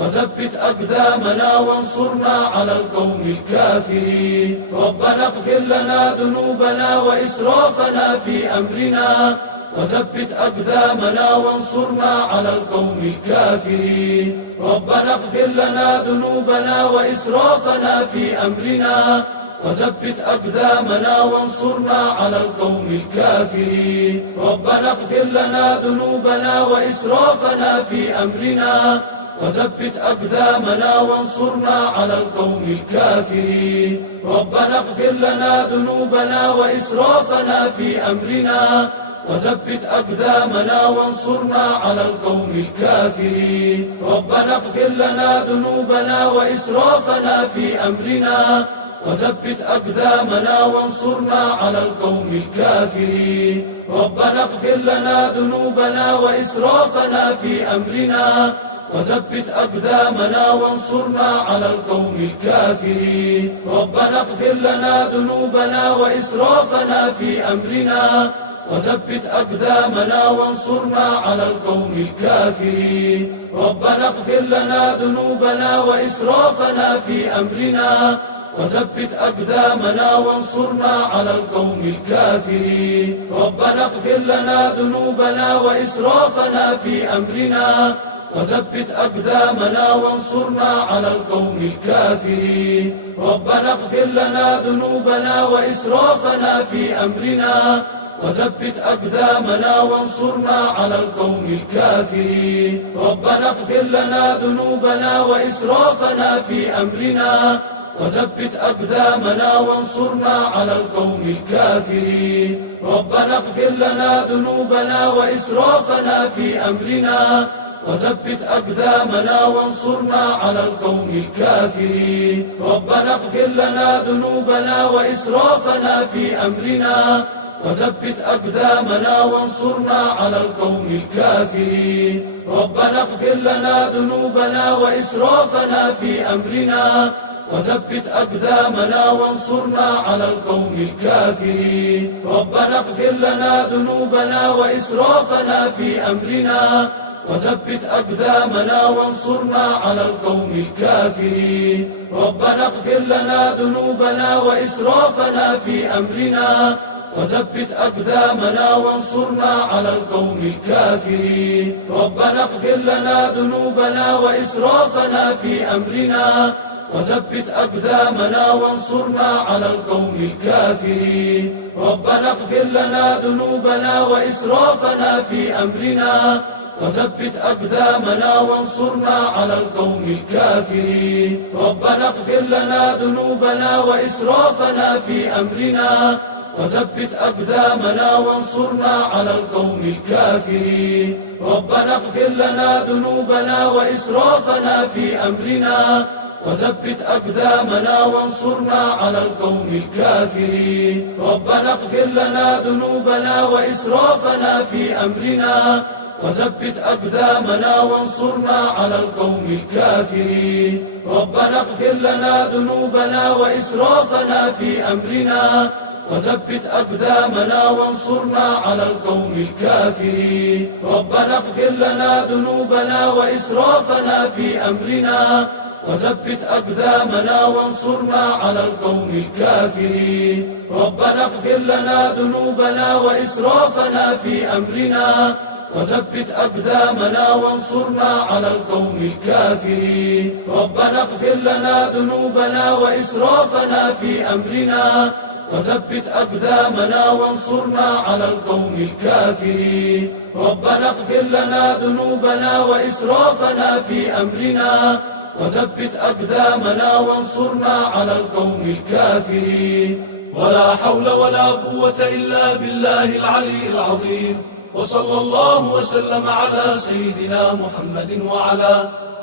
وثبت أقدامنا وانصرنا على القوم الكافرين. ربنا اغفر لنا ذنوبنا وإسرافنا في أمرنا وثبت أقدامنا وانصرنا على القوم الكافرين. ربنا اغفر لنا ذنوبنا وإسرافنا في أمرنا وثبت أقدامنا وانصرنا على القوم الكافرين. ربنا اغفر لنا ذنوبنا وإسرافنا في أمرنا وثبت أقدامنا وانصرنا على القوم الكافرين. ربنا اغفر لنا ذنوبنا وإسرافنا في أمرنا وثبت أقدامنا وانصرنا على القوم الكافرين. ربنا اغفر لنا ذنوبنا وإسرافنا في أمرنا وثبت أقدامنا وانصرنا على القوم الكافرين. ربنا اغفر لنا ذنوبنا وإسرافنا في أمرنا وثبت أقدامنا وانصرنا على القوم الكافرين. ربنا اغفر لنا ذنوبنا وإسرافنا في أمرنا وثبت أقدامنا وانصرنا على القوم الكافرين. ربنا اغفر لنا ذنوبنا وإسرافنا في أمرنا وثبت أقدامنا وانصرنا على القوم الكافرين. ربنا اغفر لنا ذنوبنا وإسرافنا في أمرنا وثبت أقدامنا وانصرنا على القوم الكافرين. ربنا اغفر لنا ذنوبنا وإسرافنا في أمرنا وثبت أقدامنا وانصرنا على القوم الكافرين. ربنا اغفر لنا ذنوبنا وإسرافنا في أمرنا وثبت أقدامنا وانصرنا على القوم الكافرين. ربنا اغفر لنا ذنوبنا وإسرافنا في أمرنا وثبت أقدامنا وانصرنا على القوم الكافرين. ربنا اغفر لنا ذنوبنا وإسرافنا في أمرنا وثبت أقدامنا وانصرنا على القوم الكافرين. ربنا اغفر لنا ذنوبنا وإسرافنا في أمرنا وثبت أقدامنا وانصرنا على القوم الكافرين. ربنا اغفر لنا ذنوبنا وإسرافنا في أمرنا وثبت أقدامنا وانصرنا على القوم الكافرين. ربنا اغفر لنا ذنوبنا وإسرافنا في أمرنا وثبت أقدامنا وانصرنا على القوم الكافرين. ربنا اغفر لنا ذنوبنا وإسرافنا في أمرنا وثبت أقدامنا وانصرنا على القوم الكافرين. ربنا اغفر لنا ذنوبنا وإسرافنا في أمرنا وثبت أقدامنا وانصرنا على القوم الكافرين. ربنا اغفر لنا ذنوبنا وإسرافنا في أمرنا وثبت أقدامنا وانصرنا على القوم الكافرين. ربنا اغفر لنا ذنوبنا وإسرافنا في أمرنا وثبت أقدامنا وانصرنا على القوم الكافرين. ربنا اغفر لنا ذنوبنا وإسرافنا في أمرنا وثبت أقدامنا وانصرنا على القوم الكافرين. ربنا اغفر لنا ذنوبنا وإسرافنا في أمرنا وثبت أقدامنا وانصرنا على القوم الكافرين. ربنا اغفر لنا ذنوبنا وإسرافنا في أمرنا وثبت أقدامنا وانصرنا على القوم الكافرين. ربنا اغفر لنا ذنوبنا وإسرافنا في أمرنا وثبت أقدامنا وانصرنا على القوم الكافرين. ربنا اغفر لنا ذنوبنا وإسرافنا في أمرنا وثبت أقدامنا وانصرنا على القوم الكافرين. ربنا اغفر لنا ذنوبنا وإسرافنا في أمرنا وثبت أقدامنا وانصرنا على القوم الكافرين. ولا حول ولا قوة إلا بالله العلي العظيم. وصلى الله وسلم على سيدنا محمد وعلى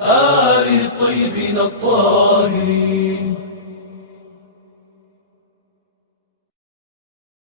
آله الطيبين الطاهرين.